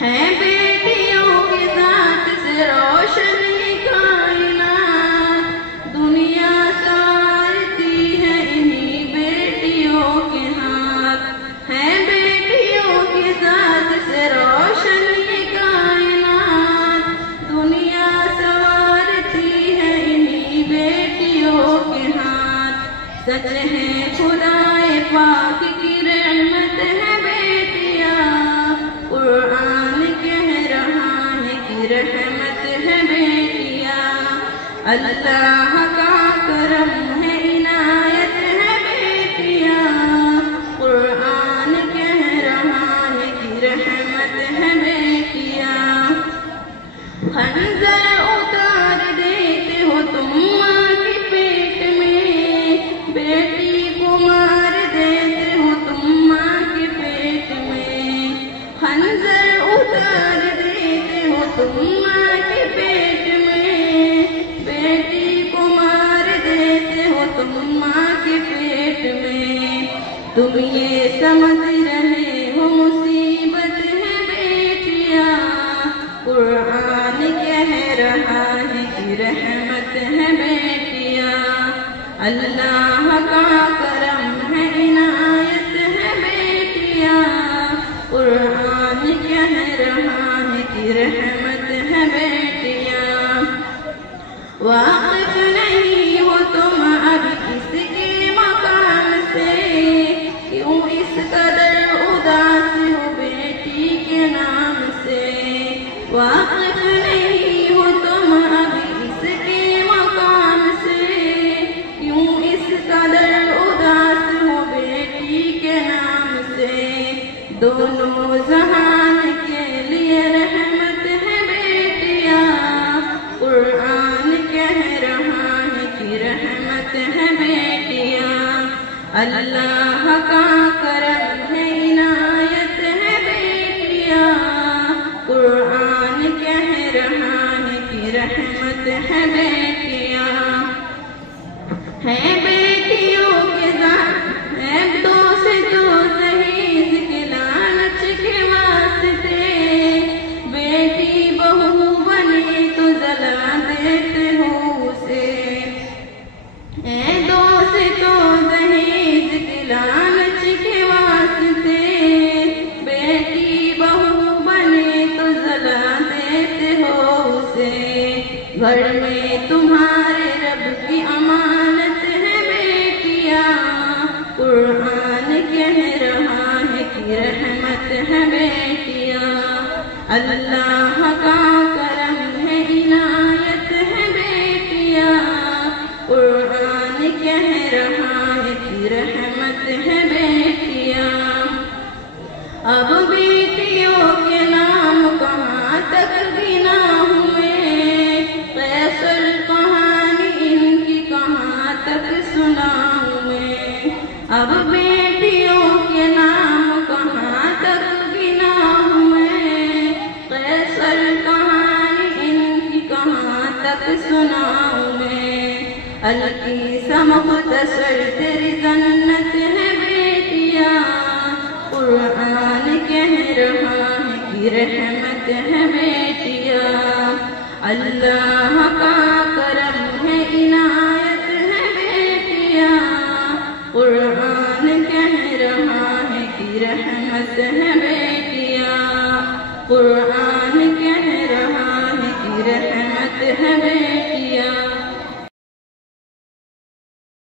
ہیں بیٹیوں کی ذات سے روشن یہ کائنات، دنیا سارتی ہے انہی بیٹیوں کے ہاتھ، ہیں بیٹیوں کی ذات سے روشن یہ کائنات، دنیا سوارتی ہے انہی بیٹیوں کے ہاتھ، سچ ہے خدائے پاک کی رحمت ہے بیٹیاں، قرآن کہہ رہا ہے کہ رحمت ہے بیٹیاں، اللہ کا کرم ہے عنایت ہے بیٹیاں، قرآن کہہ رہا ہے کہ رحمت ہے بیٹیاں، خنجر اتار دیتے ہو تم ماں کے پیٹ میں، بیٹی کو مار دیتے ہو تم ماں کے پیٹ میں، خنجر اتار دیتے ہو تم ماں کے پیٹ میں، بیٹی کو مار دیتے ہو تم ماں کے پیٹ میں، تم یہ سمجھ رہے ہو مصیبت ہے بیٹیاں، قرآن کہہ رہا ہے کہ رحمت ہے بیٹیاں، اللہ کا کرم ہے عنایت ہے بیٹیاں، قرآن کہہ رہا ہے کہ رحمت ہے بیٹیاں، واقف نہیں ہو تم اب اس کے مقام سے، کیوں اس قدر اداس ہو بیٹی کے نام سے، واقف نہیں ہو تم اب اس کے مقام سے، کیوں اس قدر اداس ہو بیٹی کے نام سے، دونوں جہان کے لیے رحمت ہے بیٹیاں، قرآن کہہ رہا ہے کہ رحمت ہے بیٹیاں، اللہ کا کرم ہے عنایت ہے بیٹیاں، قرآن کہہ رہا ہے کہ رحمت ہے بیٹیاں، ہیں بیٹیوں کے ذات ہے دو سے دو دہیج کے لالچ کے واسطے، بیٹی بہو بنے تو جلا دیتے ہو اسے، ہیں دو سے دو دہیج کے لالچ کے واسطے، بیٹی بہو بنے تو جلا دیتے ہو اسے، گھر میں تمہارے رب کی امانت ہے بیٹیاں، قرآن کہہ رہا ہے کہ رحمت ہے بیٹیاں، اللہ کا کرم ہے عنایت ہے بیٹیاں، قرآن کہہ رہا ہے کہ رحمت ہے بیٹیاں، اب بیٹیوں کے نام کہاں تک گنا ہوں میں، قیصر کہانی ان کی کہاں تک سناؤں میں، اب بیٹیوں کے نام کہاں تک گنا ہوں میں، قیصر کہانی ان کی کہاں تک سناؤں میں، الکی سا مختصر تیری جنت ہے بیٹیاں، قرآن کہہ رہا ہے کہ رحمت ہے بیٹیاں، اللہ کا کرم ہے عنایت ہے بیٹیاں، قرآن کہہ رہا ہے کہ رحمت ہے بیٹیاں، قرآن